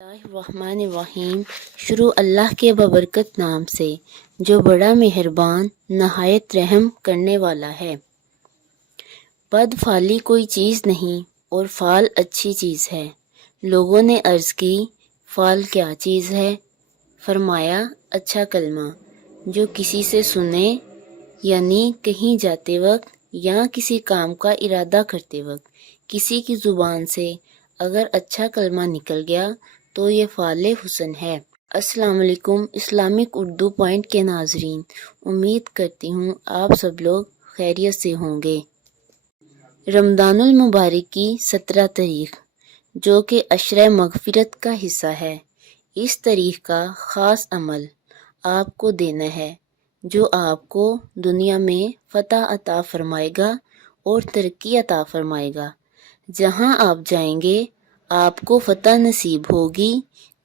اللہ الرحمن الرحیم۔ شروع اللہ کے ببرکت نام سے جو بڑا مہربان نہایت رحم کرنے والا ہے۔ بد فعلی کوئی چیز نہیں اور فعل اچھی چیز ہے۔ لوگوں نے عرض کی فعل کیا چیز ہے؟ فرمایا اچھا کلمہ جو کسی سے سنے، یعنی کہیں جاتے وقت یا کسی کام کا ارادہ کرتے وقت کسی کی زبان سے اگر اچھا کلمہ نکل گیا تو یہ فعل حسن ہے۔ السلام علیکم اسلامک اردو پوائنٹ کے ناظرین، امید کرتی ہوں آپ سب لوگ خیریت سے ہوں گے۔ رمضان المبارک کی 17 تاریخ جو کہ عشرہ مغفرت کا حصہ ہے، اس تاریخ کا خاص عمل آپ کو دینا ہے جو آپ کو دنیا میں فتح عطا فرمائے گا اور ترقی عطا فرمائے گا۔ جہاں آپ جائیں گے آپ کو فتح نصیب ہوگی،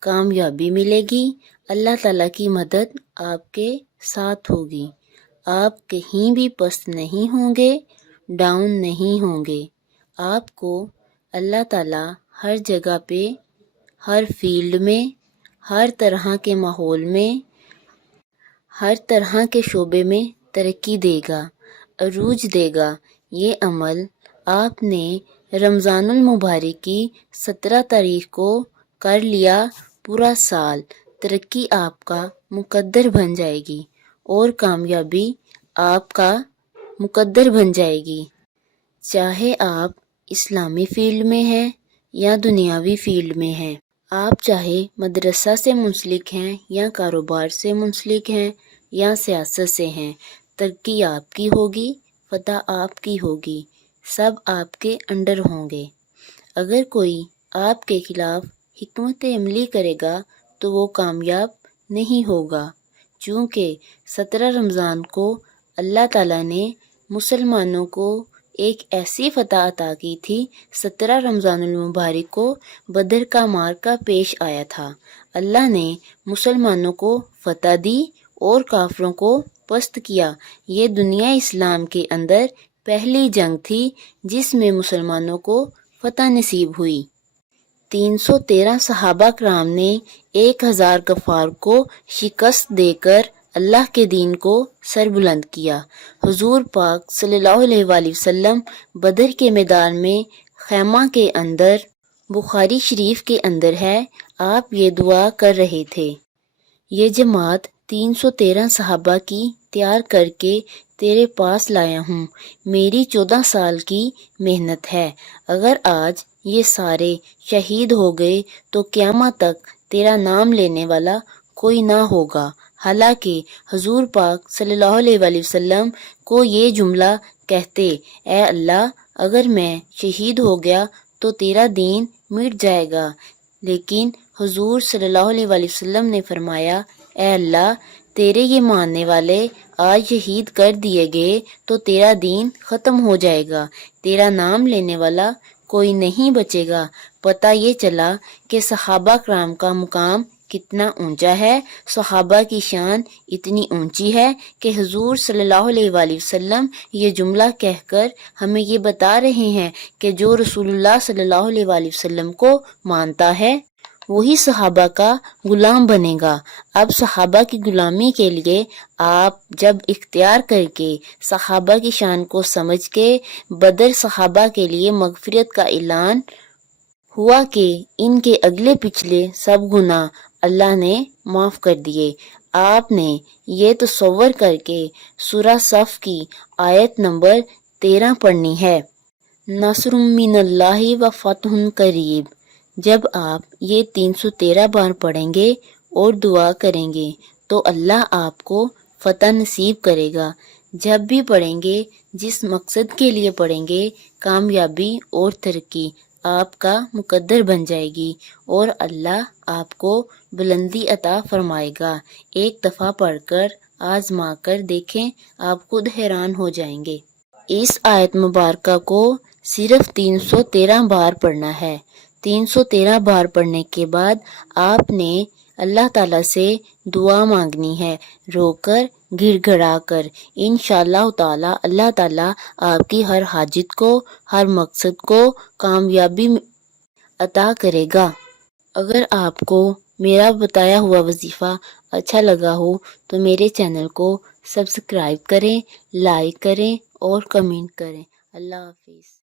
کامیابی ملے گی، اللہ تعالیٰ کی مدد آپ کے ساتھ ہوگی۔ آپ کہیں بھی پست نہیں ہوں گے، ڈاؤن نہیں ہوں گے۔ آپ کو اللہ تعالیٰ ہر جگہ پہ، ہر فیلڈ میں، ہر طرح کے ماحول میں، ہر طرح کے شعبے میں ترقی دے گا، عروج دے گا۔ یہ عمل آپ نے رمضان المبارک کی 17 تاریخ کو کر لیا، پورا سال ترقی آپ کا مقدر بن جائے گی اور کامیابی آپ کا مقدر بن جائے گی۔ چاہے آپ اسلامی فیلڈ میں ہیں یا دنیاوی فیلڈ میں ہیں، آپ چاہے مدرسہ سے منسلک ہیں یا کاروبار سے منسلک ہیں یا سیاست سے ہیں، ترقی آپ کی ہوگی، فتح آپ کی ہوگی، سب آپ کے انڈر ہوں گے۔ اگر کوئی آپ کے خلاف حکمت عملی کرے گا تو وہ کامیاب نہیں ہوگا، چونکہ 17 رمضان کو اللہ تعالیٰ نے مسلمانوں کو ایک ایسی فتح عطا کی تھی۔ 17 رمضان المبارک کو بدر کا معرکہ پیش آیا تھا، اللہ نے مسلمانوں کو فتح دی اور کافروں کو پست کیا۔ یہ دنیا اسلام کے اندر پہلی جنگ تھی جس میں مسلمانوں کو فتح نصیب ہوئی۔ 313 صحابہ کرام نے 1000 کفار کو شکست دے کر اللہ کے دین کو سر بلند کیا۔ حضور پاک صلی اللہ علیہ وآلہ وسلم بدر کے میدان میں خیمہ کے اندر، بخاری شریف کے اندر ہے، آپ یہ دعا کر رہے تھے، یہ جماعت 313 صحابہ کی تیار کر کے تیرے پاس لایا ہوں، میری 14 سال کی محنت ہے، اگر آج یہ سارے شہید ہو گئے تو قیامت تک تیرا نام لینے والا کوئی نہ ہوگا۔ حالانکہ حضور پاک صلی اللہ علیہ وآلہ وسلم کو یہ جملہ کہتے، اے اللہ اگر میں شہید ہو گیا تو تیرا دین مٹ جائے گا، لیکن حضور صلی اللہ علیہ وآلہ وسلم نے فرمایا، اے اللہ تیرے یہ ماننے والے آج شہید کر دیے گئے تو تیرا دین ختم ہو جائے گا، تیرا نام لینے والا کوئی نہیں بچے گا۔ پتہ یہ چلا کہ صحابہ کرام کا مقام کتنا اونچا ہے، صحابہ کی شان اتنی اونچی ہے کہ حضور صلی اللہ علیہ وآلہ وسلم یہ جملہ کہہ کر ہمیں یہ بتا رہے ہیں کہ جو رسول اللہ صلی اللہ علیہ وآلہ وسلم کو مانتا ہے وہی صحابہ کا غلام بنے گا۔ اب صحابہ کی غلامی کے لیے آپ جب اختیار کر کے صحابہ کی شان کو سمجھ کے بدر صحابہ کے لیے مغفرت کا اعلان ہوا کہ ان کے اگلے پچھلے سب گناہ اللہ نے معاف کر دیے، آپ نے یہ تصور کر کے سورہ صف کی آیت نمبر 13 پڑھنی ہے، نصر من اللہ و فتح قریب۔ جب آپ یہ 313 بار پڑھیں گے اور دعا کریں گے تو اللہ آپ کو فتح نصیب کرے گا۔ جب بھی پڑھیں گے، جس مقصد کے لیے پڑھیں گے، کامیابی اور ترقی آپ کا مقدر بن جائے گی اور اللہ آپ کو بلندی عطا فرمائے گا۔ ایک دفعہ پڑھ کر آزما کر دیکھیں، آپ خود حیران ہو جائیں گے۔ اس آیت مبارکہ کو صرف 313 بار پڑھنا ہے۔ 313 بار پڑھنے کے بعد آپ نے اللہ تعالیٰ سے دعا مانگنی ہے، رو کر، گڑ گڑا کر۔ انشاءاللہ تعالیٰ اللہ تعالیٰ آپ کی ہر حاجت کو، ہر مقصد کو کامیابی عطا کرے گا۔ اگر آپ کو میرا بتایا ہوا وظیفہ اچھا لگا ہو تو میرے چینل کو سبسکرائب کریں، لائک کریں اور کمنٹ کریں۔ اللہ حافظ۔